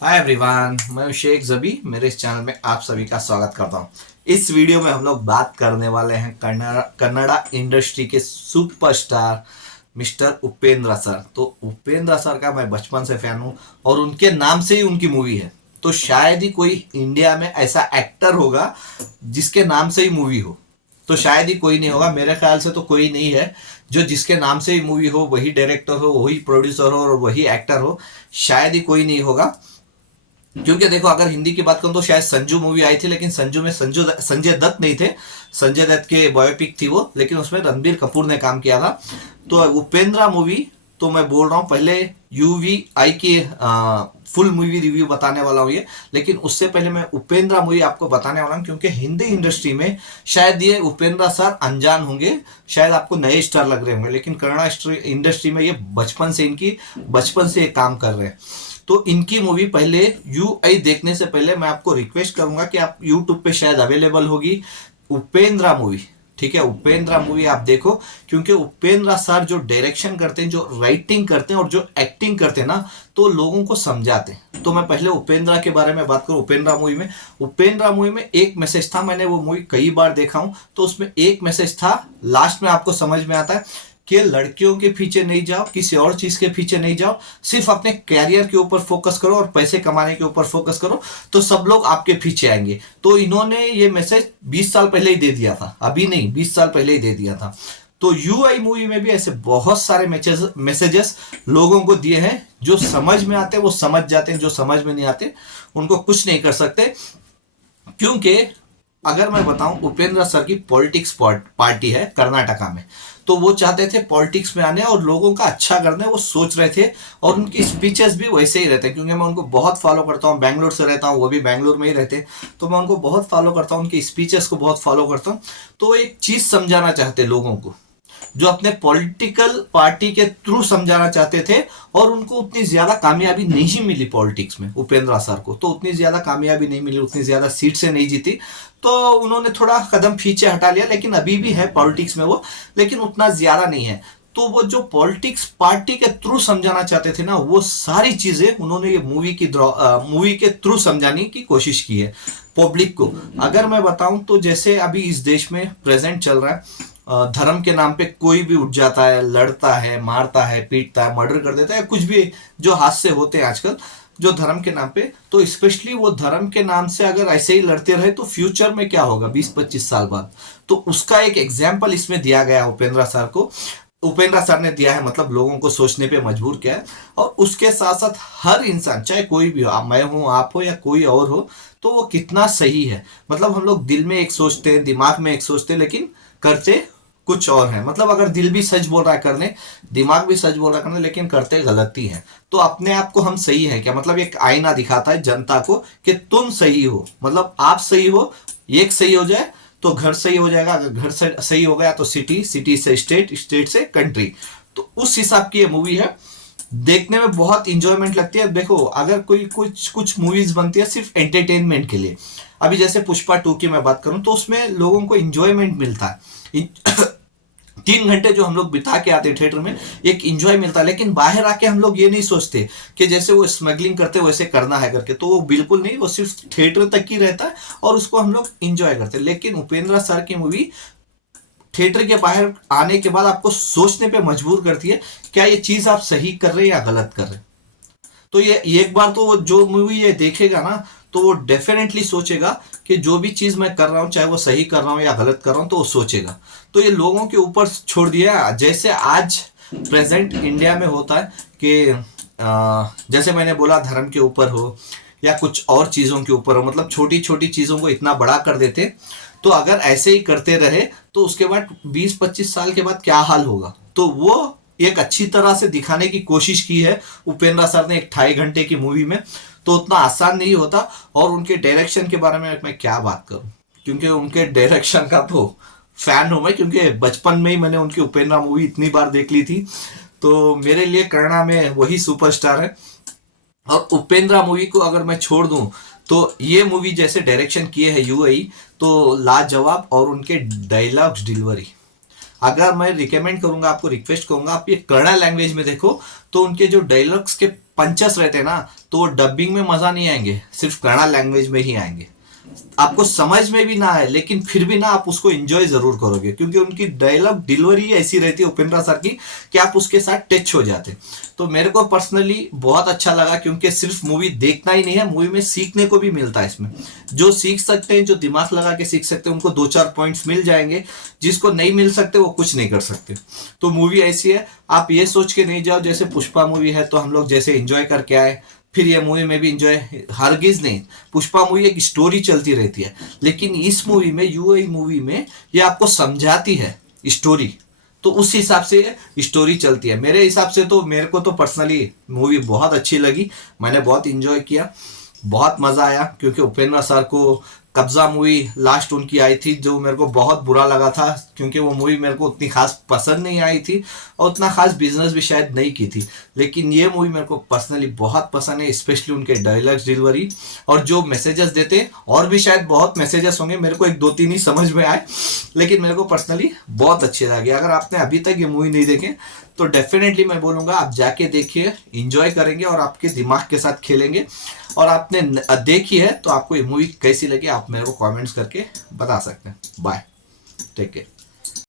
Hi everyone, मैं हूं शेख जबी। मेरे इस चैनल में आप सभी का स्वागत करता हूं। इस वीडियो में हम लोग बात करने वाले हैं कन्नड़ा इंडस्ट्री के सुपरस्टार मिस्टर उपेंद्र सर। तो उपेंद्र सर का मैं बचपन से फैन हूं और उनके नाम से ही उनकी मूवी है। तो शायद ही कोई इंडिया में ऐसा एक्टर होगा जिसके नाम से ही मूवी हो। तो शायद ही कोई नहीं होगा, मेरे ख्याल से तो कोई नहीं है जो जिसके नाम से ही मूवी हो, वही डायरेक्टर हो, वही प्रोड्यूसर हो और वही एक्टर हो। शायद ही कोई नहीं होगा। क्योंकि देखो, अगर हिंदी की बात करूं तो शायद संजू मूवी आई थी, लेकिन संजू में संजय दत्त नहीं थे। संजय दत्त के बायोपिक थी वो, लेकिन उसमें रणबीर कपूर ने काम किया था। तो उपेंद्रा मूवी, तो मैं बोल रहा हूँ पहले UVI की फुल मूवी रिव्यू बताने वाला हूँ ये। लेकिन उससे पहले मैं उपेंद्रा मूवी आपको बताने वाला हूँ, क्योंकि हिंदी इंडस्ट्री में शायद ये उपेंद्रा सर अनजान होंगे, शायद आपको नए स्टार लग रहे होंगे, लेकिन कन्नड़ा इंडस्ट्री में ये बचपन से ये काम कर रहे हैं। तो इनकी मूवी पहले UI देखने से पहले मैं आपको रिक्वेस्ट करूंगा कि आप YouTube पे शायद अवेलेबल होगी उपेंद्रा मूवी। ठीक है, उपेंद्रा मूवी आप देखो, क्योंकि उपेंद्रा सर जो डायरेक्शन करते हैं, जो राइटिंग करते हैं और जो एक्टिंग करते हैं ना, तो लोगों को समझाते हैं। तो मैं पहले उपेंद्रा के बारे में बात करूं। उपेंद्रा मूवी में एक मैसेज था। मैंने वो मूवी कई बार देखा हूं, तो उसमें एक मैसेज था, लास्ट में आपको समझ में आता है कि लड़कियों के पीछे नहीं जाओ, किसी और चीज के पीछे नहीं जाओ, सिर्फ अपने कैरियर के ऊपर फोकस करो और पैसे कमाने के ऊपर फोकस करो, तो सब लोग आपके पीछे आएंगे। तो इन्होंने ये मैसेज 20 साल पहले ही दे दिया था, अभी नहीं, 20 साल पहले ही दे दिया था। तो UI मूवी में भी ऐसे बहुत सारे मैसेजेस लोगों को दिए हैं। जो समझ में आते हैं वो समझ जाते हैं, जो समझ में नहीं आते उनको कुछ नहीं कर सकते। क्योंकि अगर मैं बताऊं, उपेंद्र सर की पॉलिटिक्स पार्टी है कर्नाटका में, तो वो चाहते थे पॉलिटिक्स में आने और लोगों का अच्छा करने, वो सोच रहे थे। और उनकी स्पीचेस भी वैसे ही रहते हैं, क्योंकि मैं उनको बहुत फॉलो करता हूँ, बैंगलोर से रहता हूँ, वो भी बैंगलोर में ही रहते हैं, तो मैं उनको बहुत फॉलो करता हूँ, उनकी स्पीचेस को बहुत फॉलो करता हूँ। तो एक चीज समझाना चाहते लोगों को, जो अपने पॉलिटिकल पार्टी के थ्रू समझाना चाहते थे, और उनको उतनी ज्यादा कामयाबी नहीं मिली पॉलिटिक्स में। उपेंद्रा सर को तो उतनी ज्यादा कामयाबी नहीं मिली, उतनी ज्यादा सीट से नहीं जीती, तो उन्होंने थोड़ा कदम पीछे हटा लिया। लेकिन अभी भी है पॉलिटिक्स में वो, लेकिन उतना ज्यादा नहीं है। तो वो जो पॉलिटिक्स पार्टी के थ्रू समझाना चाहते थे ना, वो सारी चीजें उन्होंने ये मूवी के थ्रू समझाने की कोशिश की है पब्लिक को। अगर मैं बताऊं तो जैसे अभी इस देश में प्रेजेंट चल रहा है, धर्म के नाम पे कोई भी उठ जाता है, लड़ता है, मारता है, पीटता है, मर्डर कर देता है, कुछ भी जो हादसे होते हैं आजकल जो धर्म के नाम पे, तो स्पेशली वो धर्म के नाम से अगर ऐसे ही लड़ते रहे तो फ्यूचर में क्या होगा 20-25 साल बाद। तो उसका एक एग्जाम्पल इसमें दिया गया उपेंद्रा सर को। उपेंद्रा सर ने दिया है, मतलब लोगों को सोचने पे मजबूर किया है। और उसके साथ साथ हर इंसान, चाहे कोई भी हो, मैं हूं, आप हो या कोई और हो, तो वो कितना सही है। मतलब हम लोग दिल में एक सोचते हैं, दिमाग में एक सोचते हैं, लेकिन करते कुछ और है। मतलब अगर दिल भी सच बोल रहा है करने, दिमाग भी सच बोल रहा है करने, लेकिन करते गलती है। तो अपने आप को हम सही है क्या, मतलब एक आईना दिखाता है जनता को कि तुम सही हो, मतलब आप सही हो। एक सही हो जाए तो घर सही हो जाएगा, अगर घर से सही हो गया तो सिटी, सिटी से स्टेट, स्टेट से कंट्री। तो उस हिसाब की ये मूवी है। देखने में बहुत इंजॉयमेंट लगती है। देखो, अगर कोई कुछ कुछ मूवीज बनती है सिर्फ एंटरटेनमेंट के लिए, अभी जैसे पुष्पा 2 की मैं बात करूं, तो उसमें लोगों को इंजॉयमेंट मिलता है। 3 घंटे जो हम लोग बिता के आते हैं थिएटर में, एक इंजॉय मिलता है। लेकिन बाहर आके हम लोग ये नहीं सोचते कि जैसे वो स्मगलिंग करते वैसे करना है करके, तो वो बिल्कुल नहीं, वो सिर्फ थिएटर तक ही रहता है और उसको हम लोग इंजॉय करते हैं। लेकिन उपेंद्रा सर की मूवी थिएटर के बाहर आने के बाद आपको सोचने पे मजबूर करती है, क्या ये चीज आप सही कर रहे हैं या गलत कर रहे हैं। तो ये एक बार तो जो मूवी ये देखेगा ना, तो वो डेफिनेटली सोचेगा कि जो भी चीज मैं कर रहा हूं, चाहे वो सही कर रहा हूं या गलत कर रहा हूं, तो वो सोचेगा। तो ये लोगों के ऊपर छोड़ दिया। जैसे आज प्रेजेंट इंडिया में होता है कि जैसे मैंने बोला, धर्म के ऊपर हो या कुछ और चीजों के ऊपर हो, मतलब छोटी छोटी चीजों को इतना बड़ा कर देते। तो अगर ऐसे ही करते रहे तो उसके बाद 20-25 साल के बाद क्या हाल होगा। तो वो एक अच्छी तरह से दिखाने की कोशिश की है उपेंद्रा सर ने एक 2.5 घंटे की मूवी में। तो उतना आसान नहीं होता। और उनके डायरेक्शन के बारे में मैं क्या बात करूं, क्योंकि उनके डायरेक्शन का तो फैन हूं मैं, क्योंकि बचपन में ही मैंने उनकी उपेंद्रा मूवी इतनी बार देख ली थी। तो मेरे लिए कन्नड़ा में वही सुपरस्टार है। और उपेंद्रा मूवी को अगर मैं छोड़ दूं, तो ये मूवी जैसे डायरेक्शन किए हैं UI, तो लाजवाब। और उनके डायलॉग्स डिलीवरी, अगर मैं रिकमेंड करूंगा आपको, रिक्वेस्ट करूंगा आप ये कन्नड़ा लैंग्वेज में देखो, तो उनके जो डायलॉग्स के पंचस रहते हैं ना, तो डबिंग में मजा नहीं आएंगे, सिर्फ कन्नड़ा लैंग्वेज में ही आएंगे। आपको समझ में भी ना आए लेकिन फिर भी ना आप उसको एंजॉय जरूर करोगे, क्योंकि उनकी डायलॉग डिलीवरी ऐसी रहती है उपेंद्र सर की कि आप उसके साथ टच हो जाते। तो मेरे को पर्सनली बहुत अच्छा लगा, क्योंकि सिर्फ मूवी देखना ही नहीं है, मूवी में सीखने को भी मिलता है। इसमें जो सीख सकते हैं, जो दिमाग लगा के सीख सकते हैं, उनको 2-4 पॉइंट्स मिल जाएंगे। जिसको नहीं मिल सकते वो कुछ नहीं कर सकते। तो मूवी ऐसी है, आप ये सोच के नहीं जाओ जैसे पुष्पा मूवी है तो हम लोग जैसे एंजॉय करके आए, फिर ये मूवी में भी इंजॉय, हरगिज नहीं। पुष्पा मूवी एक स्टोरी चलती रहती है, लेकिन इस मूवी में, यूएई मूवी में, ये आपको समझाती है स्टोरी, तो उस हिसाब से स्टोरी चलती है। मेरे हिसाब से तो मेरे को तो पर्सनली मूवी बहुत अच्छी लगी, मैंने बहुत इंजॉय किया, बहुत मजा आया। क्योंकि उपेंद्र सर को कब्जा मूवी लास्ट उनकी आई थी, जो मेरे को बहुत बुरा लगा था, क्योंकि वो मूवी मेरे को उतनी खास पसंद नहीं आई थी और उतना खास बिजनेस भी शायद नहीं की थी। लेकिन ये मूवी मेरे को पर्सनली बहुत पसंद है, स्पेशली उनके डायलॉग्स डिलीवरी और जो मैसेजेस देते हैं। और भी शायद बहुत मैसेजेस होंगे, मेरे को 1-2-3 ही समझ में आए, लेकिन मेरे को पर्सनली बहुत अच्छे लगे। अगर आपने अभी तक ये मूवी नहीं देखे तो डेफिनेटली मैं बोलूँगा आप जाके देखिए, इंजॉय करेंगे और आपके दिमाग के साथ खेलेंगे। और आपने देखी है तो आपको ये मूवी कैसी लगी आप मेरे को कमेंट्स करके बता सकते हैं। Bye, take care.